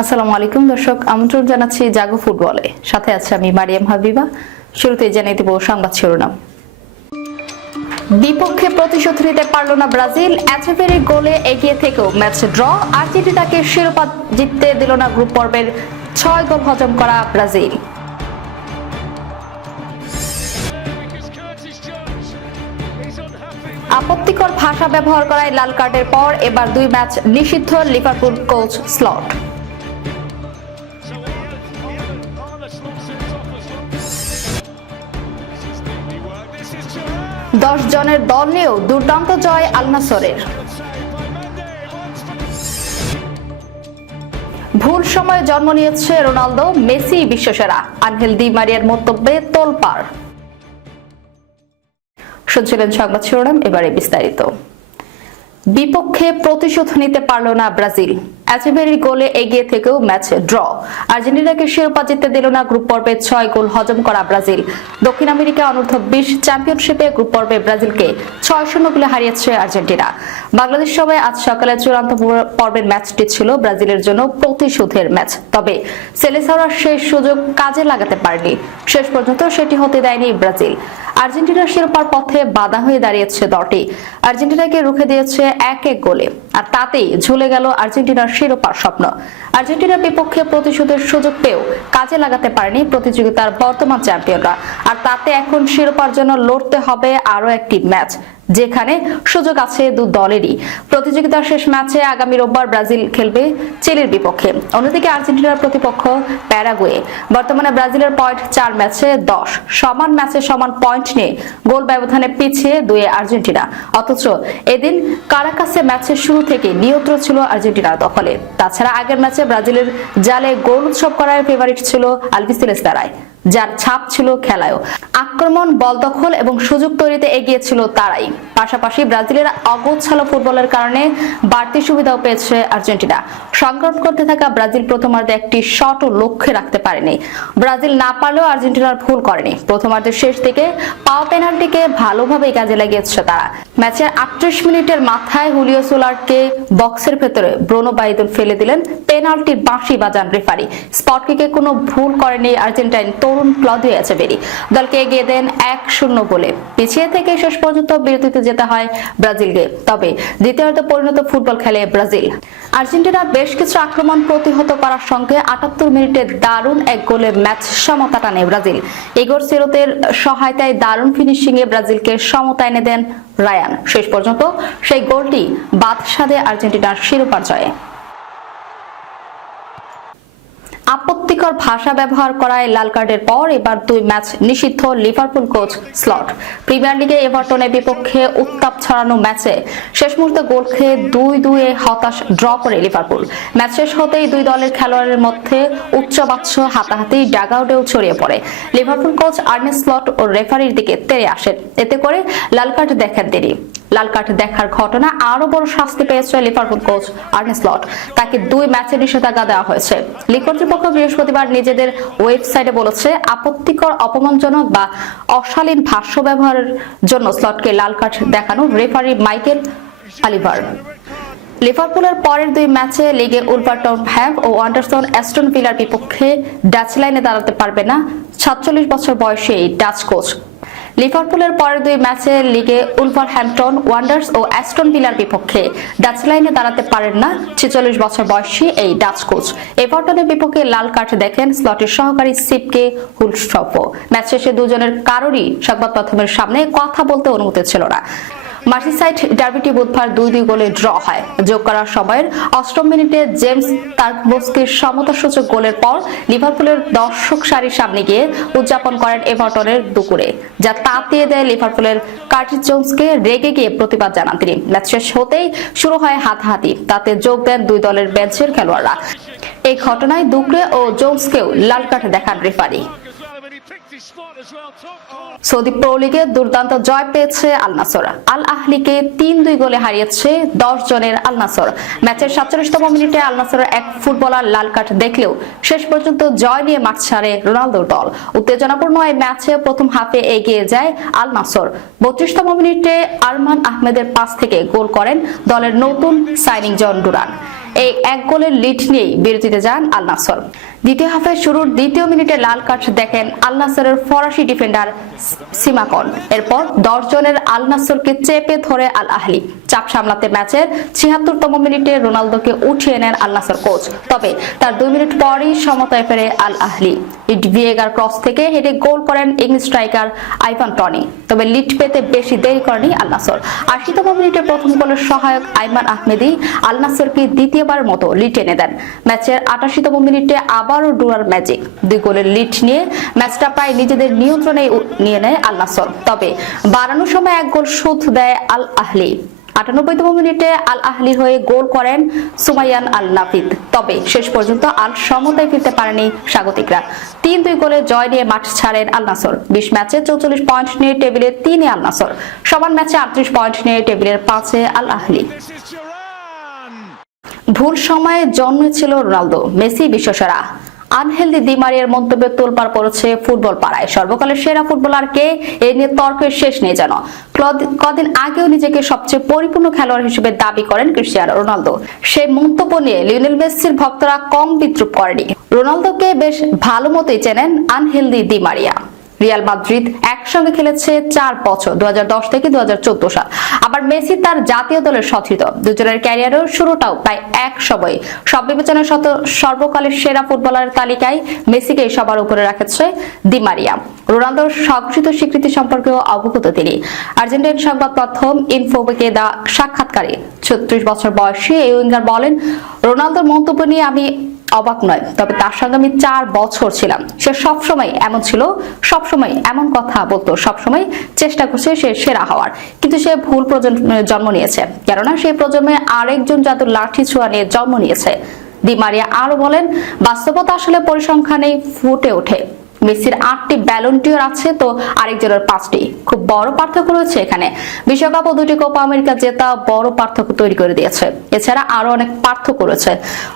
আসসালামু আলাইকুম দর্শক, আমন্ত্রণ জানাচ্ছি জাগো ফুটবলে। সাথে আছে আমি মারিয়াম হাবিবা। শুরুতে জানিয়ে দেব সংবাদ শিরোনাম। বিপক্ষে প্রতিশোধ নিতে পারল না ব্রাজিল। এচেভেরি গোলে এগিয়ে থেকেও ম্যাচ ড্র। আর্জেন্টিনাকে শিরোপা জিততে দিল না গ্রুপ পর্বের ছয় গোল হজম করা ব্রাজিল. আপত্তিকর ভাষা ব্যবহার করায় লাল কার্ডের পর এবার দুই ম্যাচ নিষিদ্ধ লিভারপুল কোচ স্লট। দশ জনের দল নিয়েও দুর্দান্ত জয় আলনাসরের ভুল সময়ে জন্ম নিয়েছে রোনালদো, মেসি বিশ্বসেরা। আনহেল দি মারিয়ার মন্তব্যে তোলপাড়। শুনছিলেন সংবাদ শিরোনাম, এবারে বিস্তারিত। বিপক্ষে প্রতিশোধ নিতে পারল না ব্রাজিল। অ্যাচেভেরির গোলে এগিয়ে থেকেও ম্যাচ ড্র। আর্জেন্টিনাকে শিরোপা জিততে দিল না গ্রুপ পর্বে ছয় গোল হজম করা ব্রাজিল। দক্ষিণ আমেরিকা অনূর্ধ্ব বিশ চ্যাম্পিয়নশিপে গ্রুপ পর্বে ব্রাজিলকে ছয় শূন্য গোলে হারিয়েছে আর্জেন্টিনা। বাংলাদেশ সময় আজ সকালে চূড়ান্ত পর্বের ম্যাচটি ছিল ব্রাজিলের জন্য প্রতিশোধের ম্যাচ। তবে সেলেসাওরা শেষ সুযোগ কাজে লাগাতে পারেনি। শেষ পর্যন্ত সেটি হতে দেয়নি ব্রাজিল। আর্জেন্টিনার শিরোপার পথে বাধা হয়ে দাঁড়িয়েছে দলটি। আর্জেন্টিনাকে রুখে দিয়েছে এক এক গোলে। আর তাতেই ঝুলে গেল আর্জেন্টিনার শিরোপার স্বপ্ন। আর্জেন্টিনার বিপক্ষে প্রতিশোধের সুযোগ পেয়েও কাজে লাগাতে পারেনি প্রতিযোগিতার বর্তমান চ্যাম্পিয়নরা। আর তাতে এখন শিরোপার জন্য লড়তে হবে আরও একটি ম্যাচ। যেখানে সুযোগ আছে দু দলেরই। প্রতিযোগিতার শেষ ম্যাচে আগামী রোববার ব্রাজিল খেলবে চিলির বিপক্ষে। অন্যদিকে আর্জেন্টিনার প্রতিপক্ষ প্যারাগুয়ে। বর্তমানে ব্রাজিলের পয়েন্ট চার ম্যাচে দশ। সমান ম্যাচে সমান পয়েন্ট নিয়ে গোল ব্যবধানে পিছিয়ে দুয়ে আর্জেন্টিনা। অথচ এদিন কারাকাসে ম্যাচের শুরু থেকে নিয়ন্ত্রণ ছিল আর্জেন্টিনার দখলে। তাছাড়া আগের ম্যাচে ব্রাজিলের জালে গোল উৎসব করার ফেভারিট ছিল আলবিসিলেস তারাই যার ছাপ ছিল খেলায়ও। আক্রমণ, বল দখল এবং সুযোগ তৈরিতে এগিয়ে ছিল তারাই। পাশাপাশি ব্রাজিলের অগোছালো ফুটবলের কারণে বাড়তি সুবিধাও পেয়েছে আর্জেন্টিনা। সংগ্রাম করতে থাকা ব্রাজিল প্রথমার্ধে একটি শটও লক্ষ্যে রাখতে পারেনি। ব্রাজিল না পারলেও আর্জেন্টিনার ভুল করেনি। প্রথমার্ধের শেষ দিকে পাওয়া পেনাল্টিকে ভালোভাবেই কাজে লাগিয়েছে তারা। ম্যাচের আটত্রিশ মিনিটের মাথায় হুলিও সোলারকে বক্সের ভেতরে ব্রোনো বাইদুল ফেলে দিলেন। পেনাল্টির বাঁশি বাজান রেফারি। স্পট কিকে কোনো ভুল করেনি আর্জেন্টাইন তরুণ ক্লদিও এচেবেরি দলকে এগিয়ে দেন এক শূন্য গোলে। পিছিয়ে থেকে শেষ পর্যন্ত বিরতিতে যেতে হয় ব্রাজিলকে। তবে দ্বিতীয়ার্ধে পরিণত ফুটবল খেলে ব্রাজিল। আর্জেন্টিনা বেশ কিছু আক্রমণ প্রতিহত করার সঙ্গে আটাত্তর মিনিটে দারুণ এক গোলে ম্যাচ সমতা টানে ব্রাজিল। ইগোর সিরোতের সহায়তায় দারুণ ফিনিশিং এ ব্রাজিলকে সমতা এনে দেন রায়ান। শেষ পর্যন্ত সেই গোলটি বাদ সাধে আর্জেন্টিনার শিরোপার জয়ে। আপত্তিকর ভাষা ব্যবহার করায় লাল কার্ডের পর এবার দুই ম্যাচ নিষিদ্ধ লিভারপুল কোচ স্লট। প্রিমিয়ার লিগে এভারটনের বিপক্ষে উত্তাপ ছড়ানো ম্যাচে শেষ মুহূর্তে গোল খেয়ে দুই দুয়ে হতাশ ড্র করে লিভারপুল। ম্যাচ শেষ হতেই দুই দলের খেলোয়াড়ের মধ্যে উচ্চবাচ্য হাতাহাতি ডাগাউটেও ছড়িয়ে পড়ে। লিভারপুল কোচ আর্নে স্লট ও রেফারির দিকে তেরে আসেন। এতে করে লাল কার্ড দেখেন তিনি। লাল কার্ড দেখার ঘটনা আরও বড় শাস্তি পেয়েছে লিভারপুল কোচ আর্নে স্লট তাকে দুই ম্যাচে নিষেধাজ্ঞা দেওয়া হয়েছে। লিগ কর্তৃপক্ষ বৃহস্পতিবার নিজেদের ওয়েবসাইটে বলেছে, আপত্তিকর, অপমানজনক বা অশালীন ভাষ্য ব্যবহারের জন্য স্লটকে লাল কার্ড দেখানো রেফারি মাইকেল আলিভার। লিভারপুলের পরের দুই ম্যাচে লিগে উলভারটন হ্যাম ও ওয়ান্ডারসন অ্যাস্টন ভিলার বিপক্ষে ডাচ লাইনে দাঁড়াতে পারবে না। সাতচল্লিশ বছর বয়সী এই ডাচ কোচ লিভারপুলের পরের দুই ম্যাচে লিগে উলফার হ্যাম্পটন ওয়ান্ডার্স ও অ্যাস্টন ভিলার বিপক্ষে ডাচ লাইনে দাঁড়াতে পারেন না ছেচল্লিশ বছর বয়সী এই ডাচ কোচ। এভারটনের বিপক্ষে লাল কার্ড দেখেন স্লটের সহকারী সিপকে হুলস্ট্রপ ম্যাচ শেষে দুজনের কারোরই সংবাদ মাধ্যমের সামনে কথা বলতে অনুমতি ছিল না। মার্সিসাইড ডার্বিটি বুধবার দুই দুই গোলে ড্র হয়। যোগ করার সময়ের অষ্টম মিনিটে জেমস তার্কবোস্কির সমতাসূচক গোলের পর লিভারপুলের দর্শক সারির সামনে গিয়ে উদযাপন করেন এভারটনের দুপুরে যা তাতিয়ে দেয় লিভারপুলের কার্টিস জোন্সকে রেগে গিয়ে প্রতিবাদ জানান তিনি। ম্যাচ শেষ হতেই শুরু হয় হাতাহাতি, তাতে যোগ দেন দুই দলের বেঞ্চের খেলোয়াড়রা। এই ঘটনায় দুকরে ও জোন্সকেও লাল কার্ড দেখান রেফারি। সৌদি প্রো লিগে দুর্দান্ত জয় পেয়েছে আল নাসর। আল আহলিকে তিন দুই গোলে হারিয়েছে দশ জনের আল নাসর। ম্যাচের সাতচল্লিশতম মিনিটে আল নাসরের এক ফুটবলার লাল কার্ড দেখলেও শেষ পর্যন্ত জয় নিয়ে মাঠ ছাড়ে রোনালদোর দল। উত্তেজনাপূর্ণ এই ম্যাচে প্রথম হাফে এগিয়ে যায় আল নাসর। বত্রিশতম মিনিটে আরমান আহমেদের পাস থেকে গোল করেন দলের নতুন সাইনিং জন ডুরান। এই এক গোলের লিড নিয়েই বিরতিতে যান আল নাসর। দ্বিতীয় হাফের শুরুর দ্বিতীয় মিনিটে লাল কার্ড দেখেন আল নাসরের ফরাসি ডিফেন্ডার সিমাকন। এরপর দশ জনের আল নাসরকে চেপে ধরে আল আহলি। চাপ সামলাতে ম্যাচের ছিয়াত্তরতম মিনিটে রোনালদোকে উঠিয়ে নেন আল নাসর কোচ। তবে তার দুই মিনিট পরই সমতায় ফেরে আল আহলি। ইট ভিয়েগার ক্রস থেকে হেডে গোল করেন ইংলিশ স্ট্রাইকার আইভান টনি। তবে লিড পেতে বেশি দেরি করেনি আল নাসর। আশিতম মিনিটে প্রথম গোলের সহায়ক আইমান আহমেদি আল নাসরকে দ্বিতীয়বারের মতো লিড এনে দেন। ম্যাচের আটাশিতম মিনিটে আবারও ডুরার ম্যাজিক। দুই গোলের লিড নিয়ে ম্যাচটা প্রায় নিজেদের নিয়ন্ত্রণে নিয়ে নেয় আল নাসর তবে বাড়ানোর সময় এক গোল শোধ দেয় আল আহলি আটানব্বইতম মিনিটে আল আহলির হয়ে গোল করেন সুমাইয়ান আল নাফিদ তবে শেষ পর্যন্ত আল সমতায় ফিরতে পারেনি স্বাগতিকরা। তিন দুই গোলে জয় নিয়ে মাঠ ছাড়েন আল নাসর বিশ ম্যাচে চৌচল্লিশ পয়েন্ট নিয়ে টেবিলে তিনে আল নাসর সমান ম্যাচে আটত্রিশ পয়েন্ট নিয়ে টেবিলের পাঁচে আল আহলি. ভুল সময়ে জন্মেছিল রোনালদো, মেসি বিশ্বসেরা। আনহেলদি দিমারিয়ার মন্তব্যে তোলপাড় পড়েছে ফুটবল পাড়ায়। সর্বকালের সেরা ফুটবলার কে? এ নিয়ে তর্কের শেষ নেই যেন। কদিন আগেও নিজেকে সবচেয়ে পরিপূর্ণ খেলোয়াড় হিসেবে দাবি করেন ক্রিস্টিয়ানো রোনালদো। সেই মন্তব্য নিয়ে লিওনেল মেসির ভক্তরা কম বিদ্রুপ করেনি। রোনালদোকে বেশ ভালো মতোই চেনেন আনহেলদি দিমারিয়া রিয়াল মাদ্রিদ একসঙ্গে খেলেছে চার বছর দু থেকে দু সাল। আবার মেসি তার জাতীয় দলের সতীর্থ। দুজনের ক্যারিয়ারের শুরুটাও প্রায় এক সময়। সব বিবেচনায় শত সর্বকালের সেরা ফুটবলারের তালিকায় মেসিকে সবার উপরে রাখেছে দিমারিয়া রোনালদোর স্বঘোষিত স্বীকৃতি সম্পর্কেও অবগত তিনি। আর্জেন্টিন সংবাদ মাধ্যম ইনফোবেকে দা সাক্ষাৎকারে ছত্রিশ বছর বয়সী এই উইঙ্গার বলেন, রোনালদোর মন্তব্য নিয়ে আমি অবাক নয়, তবে তার সঙ্গে আমি চার বছর ছিলাম। সে সবসময় এমন ছিল, সবসময় এমন কথা বলতো, সবসময় চেষ্টা করছে সে সেরা হওয়ার। কিন্তু সে ভুল প্রজন্মে জন্ম নিয়েছে, কেননা সেই প্রজন্মে আরেকজন জাদুর লাঠি ছোঁয়া নিয়ে জন্ম নিয়েছে। দি মারিয়া আরও বলেন, বাস্তবতা আসলে পরিসংখ্যানেই ফুটে ওঠে। মেসির আটটি ব্যালন্টিয়র আছে, তো আরেকজনের পাঁচটি। খুব বড় পার্থক্য রয়েছে এখানে। বিশ্বকাপ ও দুটি কোপা আমেরিকা জেতা বড় পার্থক্য তৈরি করে দিয়েছে। এছাড়া আরও অনেক পার্থক্য রয়েছে।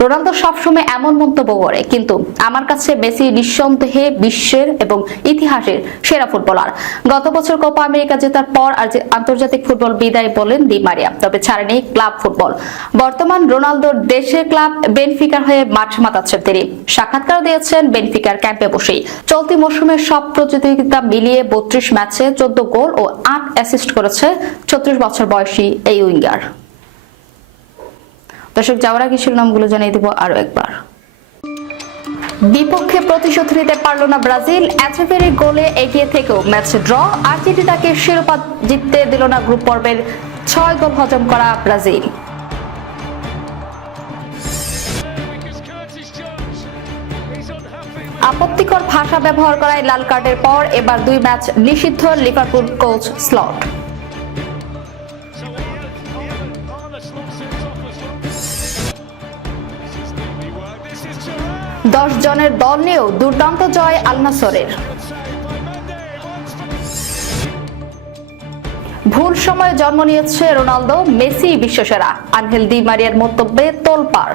রোনালদো সবসময় এমন মন্তব্য করে, কিন্তু আমার কাছে মেসি নিঃসন্দেহে বিশ্বের এবং ইতিহাসের সেরা ফুটবলার। গত বছর কোপা আমেরিকা জেতার পর আর আন্তর্জাতিক ফুটবল বিদায় বলেন দি মারিয়া তবে ছাড়েনি ক্লাব ফুটবল। বর্তমান রোনালদোর দেশের ক্লাব বেনফিকার হয়ে মাঠ মাতাচ্ছেন তিনি। সাক্ষাৎকার দিয়েছেন বেনফিকার ক্যাম্পে বসেই। চলতি মৌসুমের সব প্রতিযোগিতা মিলিয়ে বত্রিশ ম্যাচে চোদ্দ গোল ও আট অ্যাসিস্ট করেছে ছত্রিশ বছর বয়সী এই উইঙ্গার। দর্শক, যাওয়ার আগে শিরোনামগুলো জানিয়ে দেবো আরও একবার। বিপক্ষে প্রতিশোধ নিতে পারল না ব্রাজিল। এচেভেরি গোলে এগিয়ে থেকেও ম্যাচ ড্র। আর্জেন্টিনাকে শিরোপা জিততে দিল না গ্রুপ পর্বের ছয় গোল হজম করা ব্রাজিল। আপত্তিকর ভাষা ব্যবহার করায় লাল কার্ডের পর এবার দুই ম্যাচ নিষিদ্ধ লিভারপুল কোচ স্লট. দশ জনের দল নিয়েও দুর্দান্ত জয় আলনাসরের। ভুল সময়ে জন্ম নিয়েছে রোনালদো, মেসি বিশ্বসেরা। আনহেল দি মারিয়ার মন্তব্যে তোলপাড়।